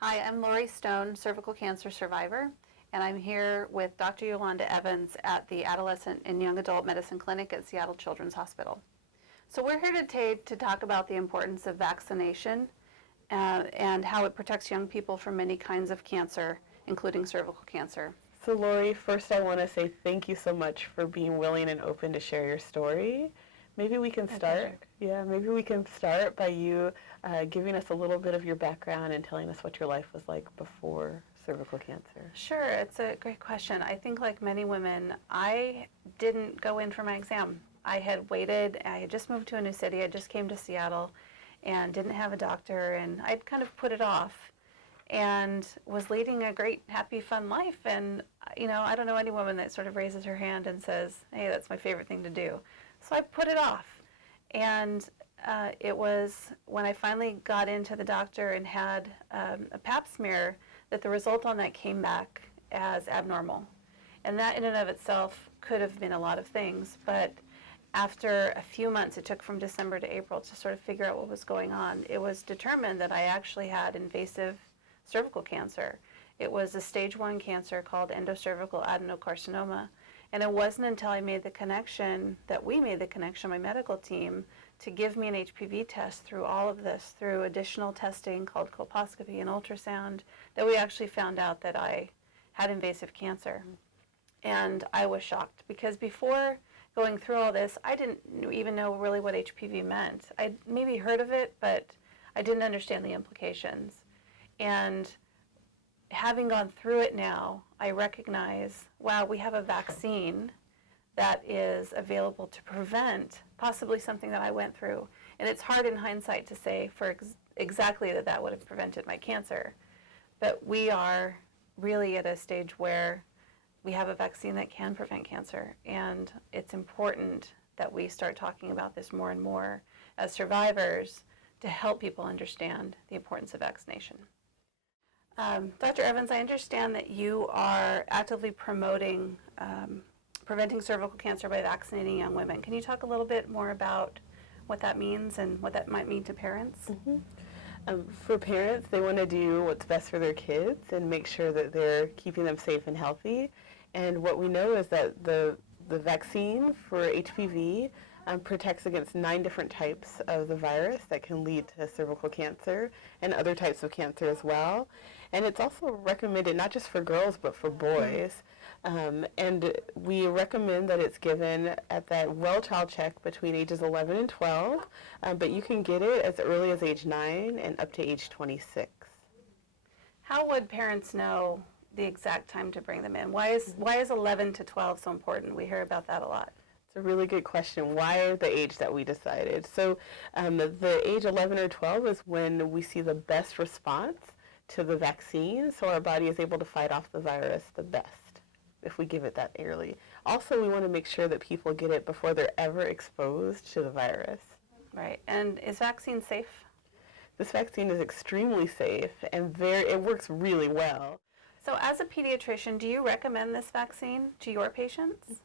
Hi, I'm Lori Stone, cervical cancer survivor, and I'm here with Dr. Yolanda Evans at the Adolescent and Young Adult Medicine Clinic at Seattle Children's Hospital. So we're here today to talk about the importance of vaccination and how it protects young people from many kinds of cancer, including cervical cancer. So Lori, first I want to say thank you so much for being willing and open to share your story. Maybe we can start. Maybe we can start by you giving us a little bit of your background and telling us what your life was like before cervical cancer. Sure, it's a great question. I think like many women, I didn't go in for my exam. I had waited, I had just moved to a new city, I just came to Seattle and didn't have a doctor, and I'd kind of put it off and was leading a great, happy, fun life. And, I don't know any woman that sort of raises her hand and says, hey, that's my favorite thing to do. So I put it off. And it was when I finally got into the doctor and had a pap smear that the result on that came back as abnormal. And that in and of itself could have been a lot of things, but after a few months, it took from December to April to sort of figure out what was going on. It was determined that I actually had invasive cervical cancer. It was a stage 1 cancer called endocervical adenocarcinoma. And it wasn't until I made the connection, that we made the connection, my medical team, to give me an HPV test through all of this, through additional testing called colposcopy and ultrasound, that we actually found out that I had invasive cancer. And I was shocked because before going through all this, I didn't even know really what HPV meant. I'd maybe heard of it, but I didn't understand the implications. And having gone through it now, I recognize, wow, we have a vaccine that is available to prevent possibly something that I went through. And it's hard in hindsight to say for exactly that would have prevented my cancer. But we are really at a stage where we have a vaccine that can prevent cancer. And it's important that we start talking about this more and more as survivors to help people understand the importance of vaccination. Dr. Evans, I understand that you are actively promoting preventing cervical cancer by vaccinating young women. Can you talk a little bit more about what that means and what that might mean to parents? Mm-hmm. For parents, they want to do what's best for their kids and make sure that they're keeping them safe and healthy. And what we know is that the vaccine for HPV protects against 9 different types of the virus that can lead to cervical cancer and other types of cancer as well. And it's also recommended not just for girls but for boys. And we recommend that it's given at that well child check between ages 11 and 12, but you can get it as early as age 9 and up to age 26. How would parents know the exact time to bring them in? Why is 11 to 12 so important? We hear about that a lot. It's a really good question. Why the age that we decided? So the age 11 or 12 is when we see the best response to the vaccine, so our body is able to fight off the virus the best if we give it that early. Also, we want to make sure that people get it before they're ever exposed to the virus. Right. And is vaccine safe? This vaccine is extremely safe and it works really well. So as a pediatrician, do you recommend this vaccine to your patients?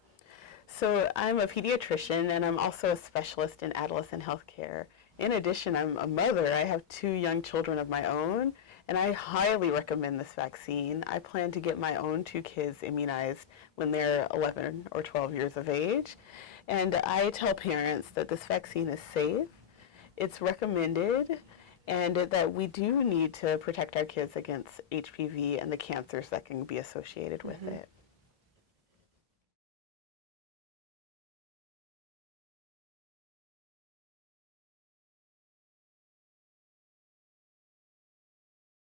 So I'm a pediatrician and I'm also a specialist in adolescent health care. In addition, I'm a mother. I have 2 young children of my own, and I highly recommend this vaccine. I plan to get my own 2 kids immunized when they're 11 or 12 years of age. And I tell parents that this vaccine is safe, it's recommended, and that we do need to protect our kids against HPV and the cancers that can be associated with it.